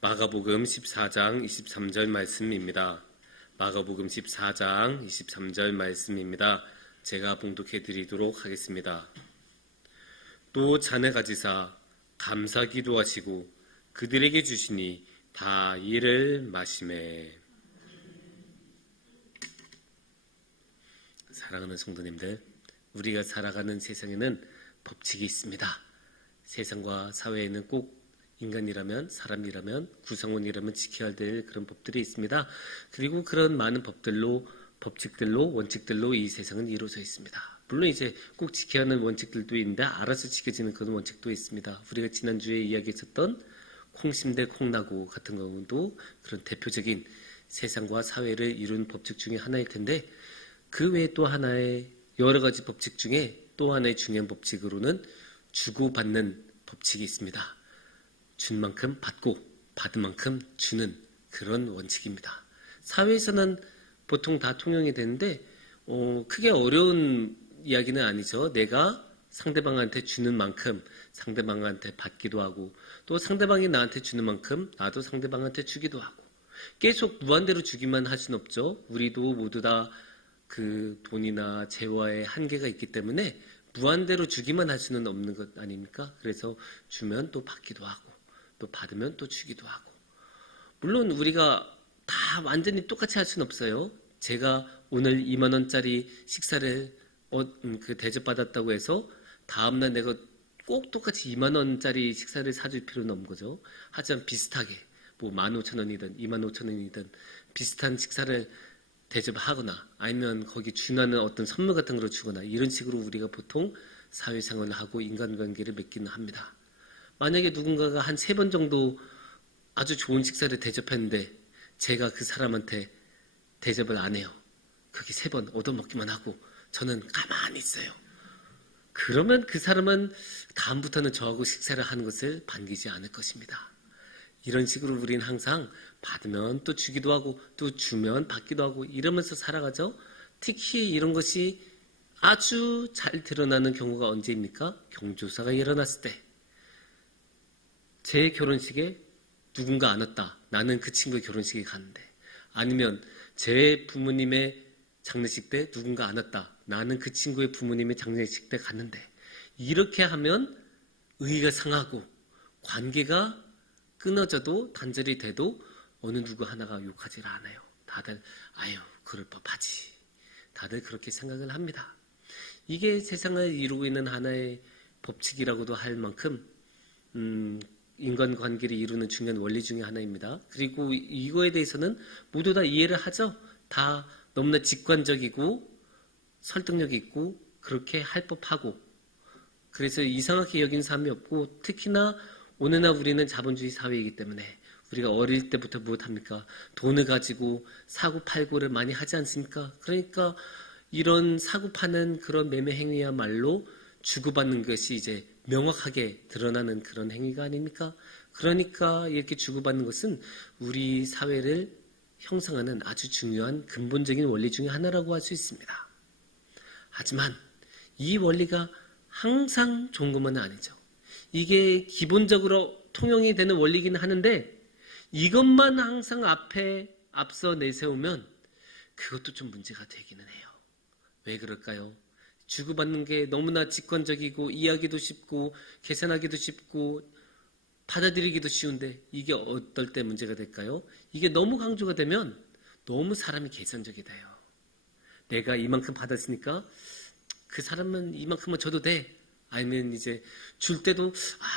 마가복음 14장 23절 말씀입니다. 마가복음 14장 23절 말씀입니다. 제가 봉독해 드리도록 하겠습니다. 또 잔에 가지사 감사 기도하시고 그들에게 주시니 다 이를 마시매. 사랑하는 성도님들, 우리가 살아가는 세상에는 법칙이 있습니다. 세상과 사회에는 꼭 인간이라면, 사람이라면, 구성원이라면 지켜야 될 그런 법들이 있습니다. 그리고 그런 많은 법들로, 법칙들로, 원칙들로 이 세상은 이루어져 있습니다. 물론 이제 꼭 지켜야 하는 원칙들도 있는데 알아서 지켜지는 그런 원칙도 있습니다. 우리가 지난주에 이야기했었던 콩심대 콩나고 같은 경우도 그런 대표적인 세상과 사회를 이룬 법칙 중에 하나일 텐데, 그 외에 또 하나의 여러 가지 법칙 중에 또 하나의 중요한 법칙으로는 주고받는 법칙이 있습니다. 준 만큼 받고 받은 만큼 주는 그런 원칙입니다. 사회에서는 보통 다 통용이 되는데 크게 어려운 이야기는 아니죠. 내가 상대방한테 주는 만큼 상대방한테 받기도 하고, 또 상대방이 나한테 주는 만큼 나도 상대방한테 주기도 하고, 계속 무한대로 주기만 할 수는 없죠. 우리도 모두 다 그 돈이나 재화에 한계가 있기 때문에 무한대로 주기만 할 수는 없는 것 아닙니까? 그래서 주면 또 받기도 하고, 또 받으면 또 주기도 하고. 물론 우리가 다 완전히 똑같이 할 수는 없어요. 제가 오늘 2만 원짜리 식사를 대접받았다고 해서 다음날 내가 꼭 똑같이 2만 원짜리 식사를 사줄 필요는 없는 거죠. 하지만 비슷하게 15,000원이든 25,000원이든 비슷한 식사를 대접하거나 아니면 거기 준하는 어떤 선물 같은 걸 주거나, 이런 식으로 우리가 보통 사회생활을 하고 인간관계를 맺기는 합니다. 만약에 누군가가 한 3번 정도 아주 좋은 식사를 대접했는데 제가 그 사람한테 대접을 안 해요. 그게 3번 얻어먹기만 하고 저는 가만히 있어요. 그러면 그 사람은 다음부터는 저하고 식사를 하는 것을 반기지 않을 것입니다. 이런 식으로 우리는 항상 받으면 또 주기도 하고 또 주면 받기도 하고 이러면서 살아가죠. 특히 이런 것이 아주 잘 드러나는 경우가 언제입니까? 경조사가 일어났을 때. 제 결혼식에 누군가 안 왔다. 나는 그 친구의 결혼식에 갔는데. 아니면 제 부모님의 장례식 때 누군가 안 왔다. 나는 그 친구의 부모님의 장례식 때 갔는데. 이렇게 하면 의의가 상하고 관계가 끊어져도 단절이 돼도 어느 누구 하나가 욕하지 않아요. 다들 아유 그럴 법하지. 다들 그렇게 생각을 합니다. 이게 세상을 이루고 있는 하나의 법칙이라고도 할 만큼 인간관계를 이루는 중요한 원리 중에 하나입니다. 그리고 이거에 대해서는 모두 다 이해를 하죠. 다 너무나 직관적이고 설득력 있고 그렇게 할 법하고, 그래서 이상하게 여긴 사람이 없고, 특히나 오늘날 우리는 자본주의 사회이기 때문에 우리가 어릴 때부터 무엇합니까? 돈을 가지고 사고팔고를 많이 하지 않습니까? 그러니까 이런 사고파는 그런 매매 행위야말로 주고받는 것이 이제 명확하게 드러나는 그런 행위가 아닙니까? 그러니까 이렇게 주고받는 것은 우리 사회를 형성하는 아주 중요한 근본적인 원리 중에 하나라고 할 수 있습니다. 하지만 이 원리가 항상 좋은 것만은 아니죠. 이게 기본적으로 통용이 되는 원리이긴 하는데 이것만 항상 앞서 내세우면 그것도 좀 문제가 되기는 해요. 왜 그럴까요? 주고받는 게 너무나 직관적이고 이해하기도 쉽고 계산하기도 쉽고 받아들이기도 쉬운데 이게 어떨 때 문제가 될까요? 이게 너무 강조가 되면 너무 사람이 계산적이 돼요. 내가 이만큼 받았으니까 그 사람은 이만큼만 줘도 돼. 아니면 이제 줄 때도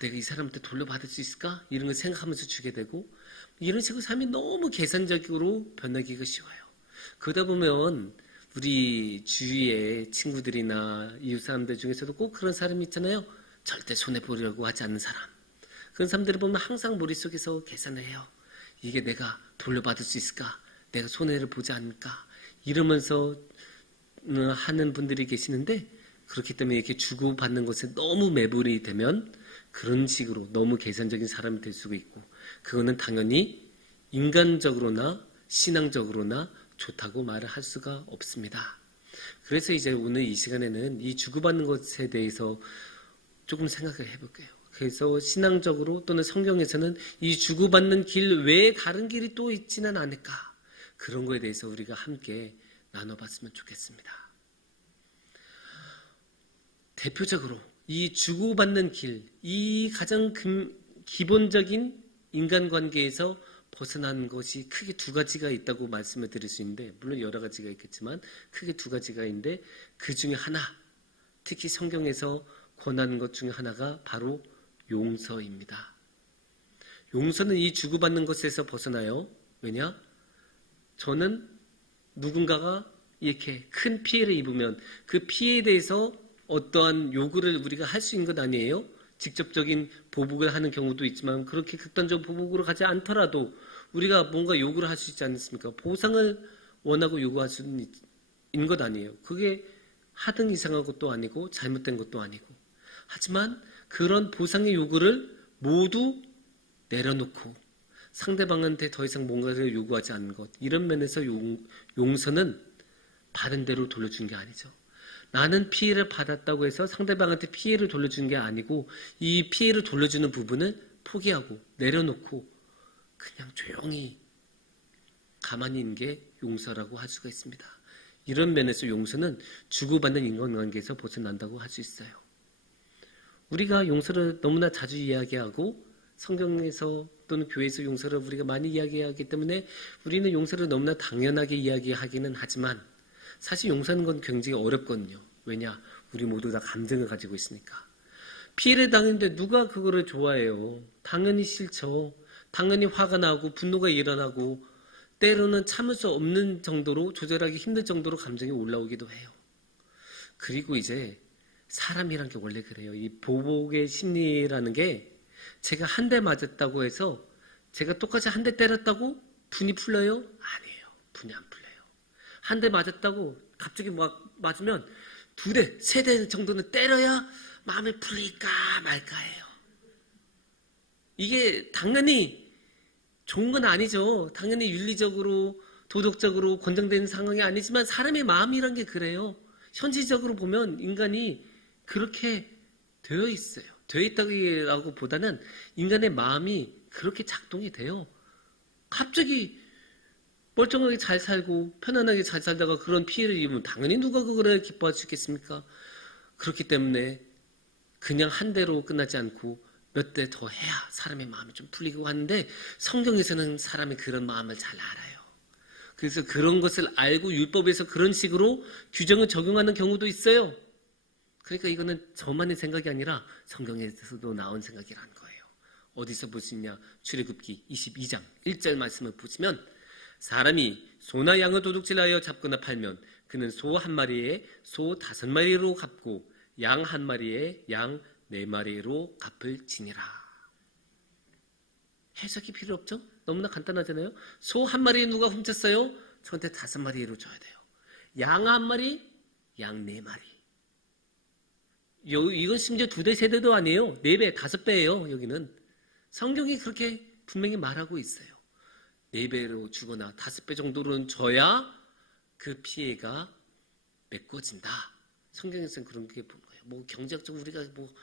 내가 이 사람한테 돌려받을 수 있을까? 이런 걸 생각하면서 주게 되고, 이런 식으로 삶이 너무 계산적으로 변하기가 쉬워요. 그러다 보면 우리 주위의 친구들이나 이웃 사람들 중에서도 꼭 그런 사람이 있잖아요. 절대 손해보려고 하지 않는 사람. 그런 사람들을 보면 항상 머릿속에서 계산을 해요. 이게 내가 돌려받을 수 있을까? 내가 손해를 보지 않을까? 이러면서 하는 분들이 계시는데, 그렇기 때문에 이렇게 주고받는 것에 너무 매몰이 되면 그런 식으로 너무 계산적인 사람이 될 수가 있고, 그거는 당연히 인간적으로나 신앙적으로나 좋다고 말을 할 수가 없습니다. 그래서 이제 오늘 이 시간에는 이 주고받는 것에 대해서 조금 생각을 해볼게요. 그래서 신앙적으로 또는 성경에서는 이 주고받는 길 외에 다른 길이 또 있지는 않을까, 그런 거에 대해서 우리가 함께 나눠봤으면 좋겠습니다. 대표적으로 이 주고받는 길, 이 가장 기본적인 인간관계에서 벗어난 것이 크게 두 가지가 있다고 말씀을 드릴 수 있는데, 물론 여러 가지가 있겠지만 크게 두 가지가 있는데, 그 중에 하나, 특히 성경에서 권하는 것 중에 하나가 바로 용서입니다. 용서는 이 주고받는 것에서 벗어나요. 왜냐? 저는 누군가가 이렇게 큰 피해를 입으면 그 피해에 대해서 어떠한 요구를 우리가 할 수 있는 것 아니에요? 직접적인 보복을 하는 경우도 있지만 그렇게 극단적 보복으로 가지 않더라도 우리가 뭔가 요구를 할 수 있지 않습니까? 보상을 원하고 요구할 수 있는 것 아니에요. 그게 하등 이상한 것도 아니고 잘못된 것도 아니고. 하지만 그런 보상의 요구를 모두 내려놓고 상대방한테 더 이상 뭔가를 요구하지 않는 것, 이런 면에서 용서는 바른 대로 돌려준 게 아니죠. 나는 피해를 받았다고 해서 상대방한테 피해를 돌려주는 게 아니고, 이 피해를 돌려주는 부분을 포기하고 내려놓고 그냥 조용히 가만히 있는 게 용서라고 할 수가 있습니다. 이런 면에서 용서는 주고받는 인간관계에서 벗어난다고 할 수 있어요. 우리가 용서를 너무나 자주 이야기하고 성경에서 또는 교회에서 용서를 우리가 많이 이야기하기 때문에 우리는 용서를 너무나 당연하게 이야기하기는 하지만, 사실 용서하는 건 굉장히 어렵거든요. 왜냐? 우리 모두 다 감정을 가지고 있으니까. 피해를 당했는데 누가 그거를 좋아해요? 당연히 싫죠. 당연히 화가 나고 분노가 일어나고 때로는 참을 수 없는 정도로, 조절하기 힘들 정도로 감정이 올라오기도 해요. 그리고 이제 사람이란 게 원래 그래요. 이 보복의 심리라는 게, 제가 한 대 맞았다고 해서 제가 똑같이 한 대 때렸다고 분이 풀려요? 아니에요. 분이 안 풀려요. 한 대 맞았다고 갑자기 막 맞으면 두 대, 세 대 정도는 때려야 마음이 풀릴까 말까예요. 이게 당연히 좋은 건 아니죠. 당연히 윤리적으로, 도덕적으로 권장되는 상황이 아니지만 사람의 마음이란 게 그래요. 현실적으로 보면 인간이 그렇게 되어 있어요. 되어 있다고 보다는 인간의 마음이 그렇게 작동이 돼요. 갑자기 멀쩡하게 잘 살고 편안하게 잘 살다가 그런 피해를 입으면 당연히 누가 그거를 기뻐할 수 있겠습니까? 그렇기 때문에 그냥 한 대로 끝나지 않고 몇 대 더 해야 사람의 마음이 좀 풀리고 하는데, 성경에서는 사람의 그런 마음을 잘 알아요. 그래서 그런 것을 알고 율법에서 그런 식으로 규정을 적용하는 경우도 있어요. 그러니까 이거는 저만의 생각이 아니라 성경에서도 나온 생각이라는 거예요. 어디서 볼 수 있냐? 출애굽기 22장 1절 말씀을 보시면, 사람이 소나 양을 도둑질하여 잡거나 팔면 그는 소 한 마리에 소 5마리로 갚고 양 한 마리에 양 4마리로 갚을 지니라. 해석이 필요 없죠? 너무나 간단하잖아요. 소 한 마리 누가 훔쳤어요? 저한테 5마리로 줘야 돼요. 양 한 마리, 양 4마리. 이건 심지어 2대, 3대도 아니에요. 4배, 5배예요. 여기는 성경이 그렇게 분명히 말하고 있어요. 4배로 주거나 5배 정도는 줘야 그 피해가 메꿔진다. 성경에서는 그런 게 본 거예요. 뭐 경제학적으로 우리가 뭐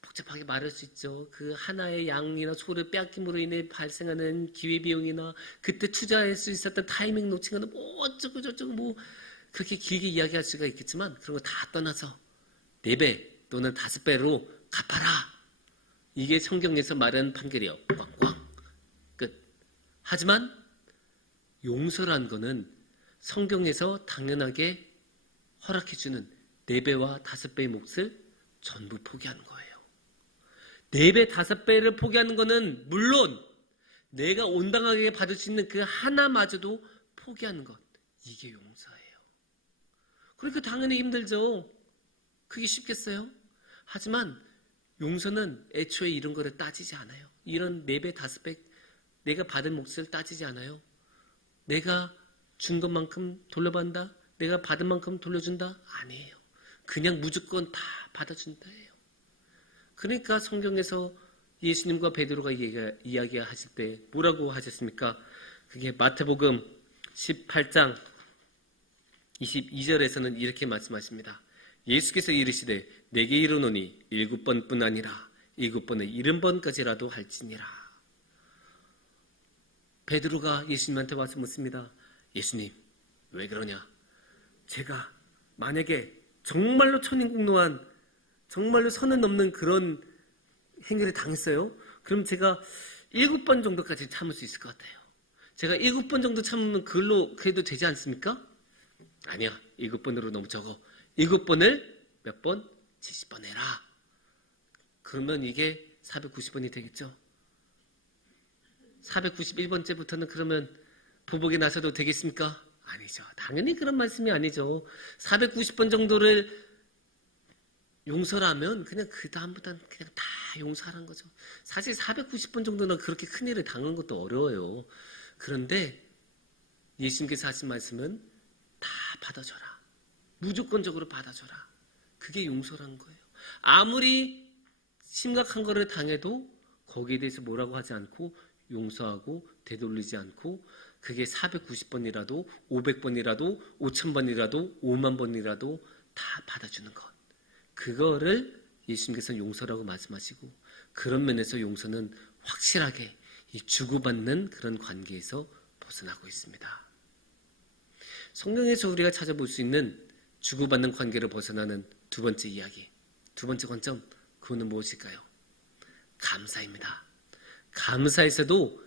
복잡하게 말할 수 있죠. 그 하나의 양이나 소를 빼앗김으로 인해 발생하는 기회비용이나 그때 투자할 수 있었던 타이밍 놓치거나 뭐 어쩌고 저쩌고 뭐 그렇게 길게 이야기할 수가 있겠지만, 그런 거 다 떠나서 4배 또는 5배로 갚아라. 이게 성경에서 말하는 판결이에요. 꽝꽝. 끝. 하지만 용서란 거는 성경에서 당연하게 허락해주는 4배와 5배의 몫을 전부 포기하는 거예요. 4배, 5배를 포기하는 거는 물론 내가 온당하게 받을 수 있는 그 하나마저도 포기하는 것. 이게 용서예요. 그러니까 당연히 힘들죠. 그게 쉽겠어요? 하지만 용서는 애초에 이런 거를 따지지 않아요. 이런 4배, 5배 내가 받은 몫을 따지지 않아요. 내가 준 것만큼 돌려받는다? 내가 받은 만큼 돌려준다? 아니에요. 그냥 무조건 다 받아준다예요. 그러니까 성경에서 예수님과 베드로가 이야기하실 때 뭐라고 하셨습니까? 그게 마태복음 18장 22절에서는 이렇게 말씀하십니다. 예수께서 이르시되 내게 이르노니 7번뿐 아니라 7번에 70번까지라도 할지니라. 베드로가 예수님한테 와서 묻습니다. 예수님, 왜 그러냐? 제가 만약에 정말로 천인국노한, 정말로 선을 넘는 그런 행위를 당했어요? 그럼 제가 7번 정도까지 참을 수 있을 것 같아요. 제가 7번 정도 참으면 그걸로 그래도 되지 않습니까? 아니야, 7번으로 너무 적어. 7번을 몇 번? 70번 해라. 그러면 이게 490번이 되겠죠? 491번째부터는 그러면 보복에 나서도 되겠습니까? 아니죠. 당연히 그런 말씀이 아니죠. 490번 정도를 용서라면 그냥 그 다음부터는 그냥 다 용서하라는 거죠. 사실 490번 정도는 그렇게 큰 일을 당한 것도 어려워요. 그런데 예수님께서 하신 말씀은 다 받아줘라. 무조건적으로 받아줘라. 그게 용서라는 거예요. 아무리 심각한 거를 당해도 거기에 대해서 뭐라고 하지 않고 용서하고 되돌리지 않고 그게 490번이라도 500번이라도 5000번이라도 5만 번이라도 다 받아주는 것. 그거를 예수님께서 용서라고 말씀하시고 그런 면에서 용서는 확실하게 이 주고받는 그런 관계에서 벗어나고 있습니다. 성경에서 우리가 찾아볼 수 있는 주고받는 관계를 벗어나는 두 번째 이야기, 두 번째 관점, 그거는 무엇일까요? 감사입니다. 감사에서도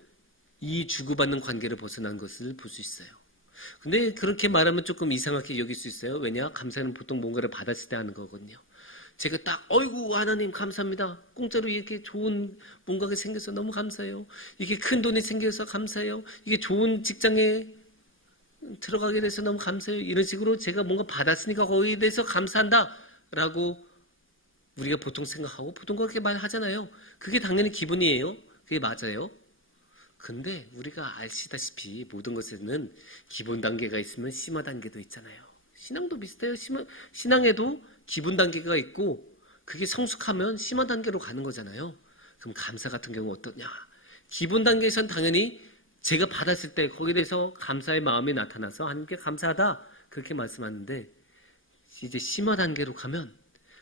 이 주고받는 관계를 벗어난 것을 볼 수 있어요. 근데 그렇게 말하면 조금 이상하게 여길 수 있어요. 왜냐? 감사는 보통 뭔가를 받았을 때 하는 거거든요. 제가 딱 어이구 하나님 감사합니다. 공짜로 이렇게 좋은 뭔가가 생겨서 너무 감사해요. 이게 큰 돈이 생겨서 감사해요. 이게 좋은 직장에 들어가게 돼서 너무 감사해요. 이런 식으로 제가 뭔가 받았으니까 거기에 대해서 감사한다 라고 우리가 보통 생각하고 보통 그렇게 말하잖아요. 그게 당연히 기분이에요. 그게 맞아요. 근데 우리가 아시다시피 모든 것에는 기본 단계가 있으면 심화 단계도 있잖아요. 신앙도 비슷해요. 신앙에도 기본 단계가 있고 그게 성숙하면 심화 단계로 가는 거잖아요. 그럼 감사 같은 경우 어떠냐? 기본 단계에선 당연히 제가 받았을 때 거기에 대해서 감사의 마음이 나타나서 하나님께 감사하다 그렇게 말씀하는데 이제 심화 단계로 가면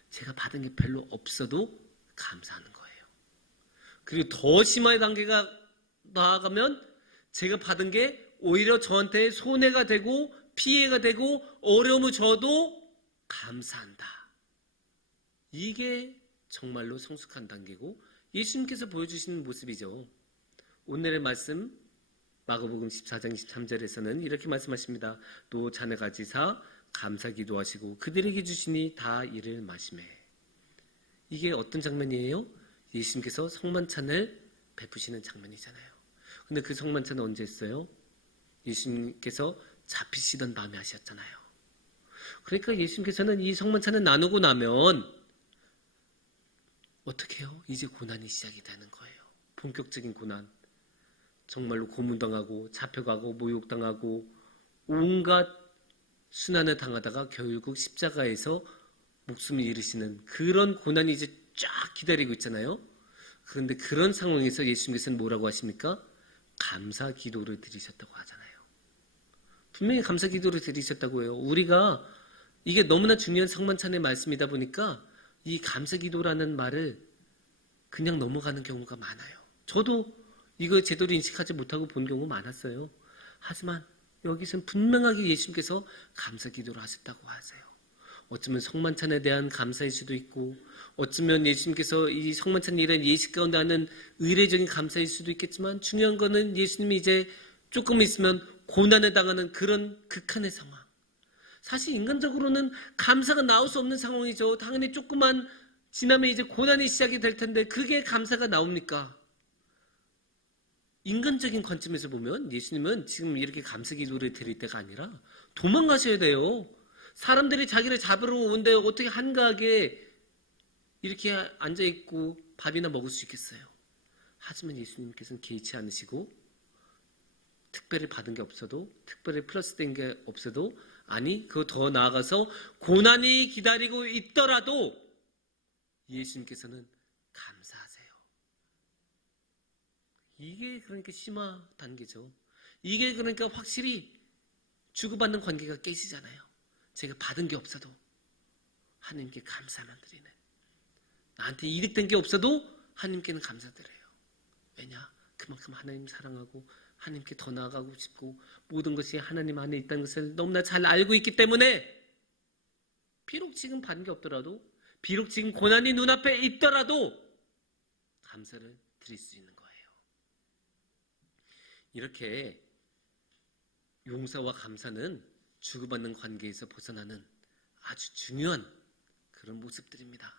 제가 받은 게 별로 없어도 감사하는 거예요. 그리고 더 심화의 단계가 나아가면 제가 받은 게 오히려 저한테 손해가 되고 피해가 되고 어려움을 줘도 감사한다. 이게 정말로 성숙한 단계고 예수님께서 보여주시는 모습이죠. 오늘의 말씀 마가복음 14장 23절에서는 이렇게 말씀하십니다. 또 자네가 지사 감사 기도하시고 그들에게 주시니 다 이를 마시매. 이게 어떤 장면이에요? 예수님께서 성만찬을 베푸시는 장면이잖아요. 근데 그 성만찬은 언제 했어요? 예수님께서 잡히시던 밤에 하셨잖아요. 그러니까 예수님께서는 이 성만찬을 나누고 나면 어떻게 해요? 이제 고난이 시작이 되는 거예요. 본격적인 고난. 정말로 고문당하고 잡혀가고 모욕당하고 온갖 순환을 당하다가 결국 십자가에서 목숨을 잃으시는 그런 고난이 이제 쫙 기다리고 있잖아요. 그런데 그런 상황에서 예수님께서는 뭐라고 하십니까? 감사 기도를 드리셨다고 하잖아요. 분명히 감사 기도를 드리셨다고 해요. 우리가 이게 너무나 중요한 성만찬의 말씀이다 보니까 이 감사 기도라는 말을 그냥 넘어가는 경우가 많아요. 저도 이거 제대로 인식하지 못하고 본 경우 많았어요. 하지만 여기서는 분명하게 예수님께서 감사 기도를 하셨다고 하세요. 어쩌면 성만찬에 대한 감사일 수도 있고 어쩌면 예수님께서 이 성만찬이라는 예식 가운데 하는 의례적인 감사일 수도 있겠지만 중요한 거는 예수님이 이제 조금 있으면 고난을 당하는 그런 극한의 상황. 사실 인간적으로는 감사가 나올 수 없는 상황이죠. 당연히 조금만 지나면 이제 고난이 시작이 될 텐데 그게 감사가 나옵니까? 인간적인 관점에서 보면 예수님은 지금 이렇게 감사 기도를 드릴 때가 아니라 도망가셔야 돼요. 사람들이 자기를 잡으러 오는데 어떻게 한가하게 이렇게 앉아있고 밥이나 먹을 수 있겠어요. 하지만 예수님께서는 개의치 않으시고 특별히 받은 게 없어도 특별히 플러스된 게 없어도 아니 그거 더 나아가서 고난이 기다리고 있더라도 예수님께서는 감사하세요. 이게 그러니까 심화 단계죠. 이게 그러니까 확실히 주고받는 관계가 깨지잖아요. 제가 받은 게 없어도 하나님께 감사만 드리는 나한테 이득된 게 없어도 하나님께는 감사드려요. 왜냐? 그만큼 하나님 사랑하고 하나님께 더 나아가고 싶고 모든 것이 하나님 안에 있다는 것을 너무나 잘 알고 있기 때문에 비록 지금 받은 게 없더라도, 비록 지금 고난이 눈앞에 있더라도 감사를 드릴 수 있는 거예요. 이렇게 용서와 감사는 주고받는 관계에서 벗어나는 아주 중요한 그런 모습들입니다.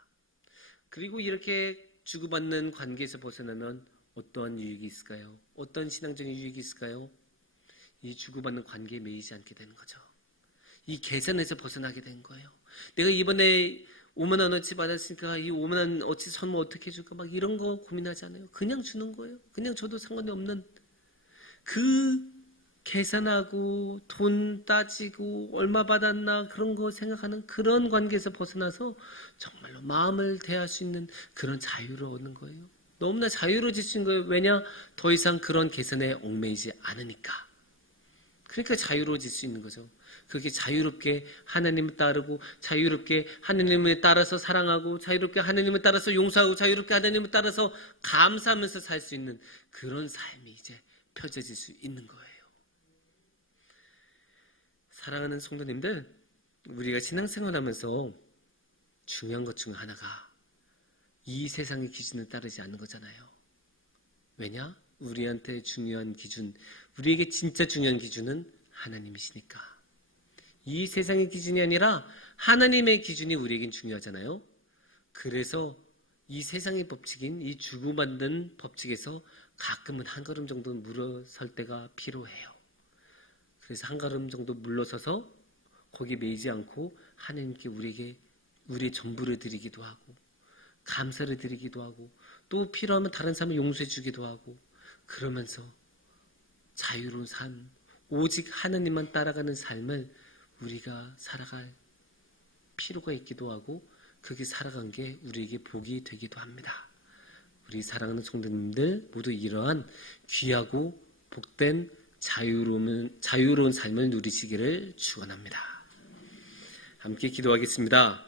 그리고 이렇게 주고받는 관계에서 벗어나면 어떠한 유익이 있을까요? 어떤 신앙적인 유익이 있을까요? 이 주고받는 관계에 매이지 않게 되는 거죠. 이 계산에서 벗어나게 된 거예요. 내가 이번에 5만 원어치 받았으니까 이 5만 원어치 선물 어떻게 해줄까 막 이런 거 고민하지 않아요. 그냥 주는 거예요. 그냥 줘도 상관이 없는 그 계산하고 돈 따지고 얼마 받았나 그런 거 생각하는 그런 관계에서 벗어나서 정말로 마음을 대할 수 있는 그런 자유를 얻는 거예요. 너무나 자유로워지신 거예요. 왜냐? 더 이상 그런 계산에 얽매이지 않으니까. 그러니까 자유로워질 수 있는 거죠. 그렇게 자유롭게 하나님을 따르고 자유롭게 하나님을 따라서 사랑하고 자유롭게 하나님을 따라서 용서하고 자유롭게 하나님을 따라서 감사하면서 살 수 있는 그런 삶이 이제 펼쳐질 수 있는 거예요. 사랑하는 성도님들, 우리가 신앙생활하면서 중요한 것 중 하나가 이 세상의 기준을 따르지 않는 거잖아요. 왜냐? 우리한테 중요한 기준, 우리에게 진짜 중요한 기준은 하나님이시니까. 이 세상의 기준이 아니라 하나님의 기준이 우리에겐 중요하잖아요. 그래서 이 세상의 법칙인 이 주고받는 법칙에서 가끔은 한 걸음 정도 물러설 때가 필요해요. 그래서 한 걸음 정도 물러서서 거기에 매이지 않고 하나님께 우리에게 우리의 전부를 드리기도 하고 감사를 드리기도 하고 또 필요하면 다른 사람을 용서해 주기도 하고 그러면서 자유로운 삶, 오직 하나님만 따라가는 삶을 우리가 살아갈 필요가 있기도 하고 그게 살아간 게 우리에게 복이 되기도 합니다. 우리 사랑하는 성도님들 모두 이러한 귀하고 복된 자유로운 삶을 누리시기를 축원합니다. 함께 기도하겠습니다.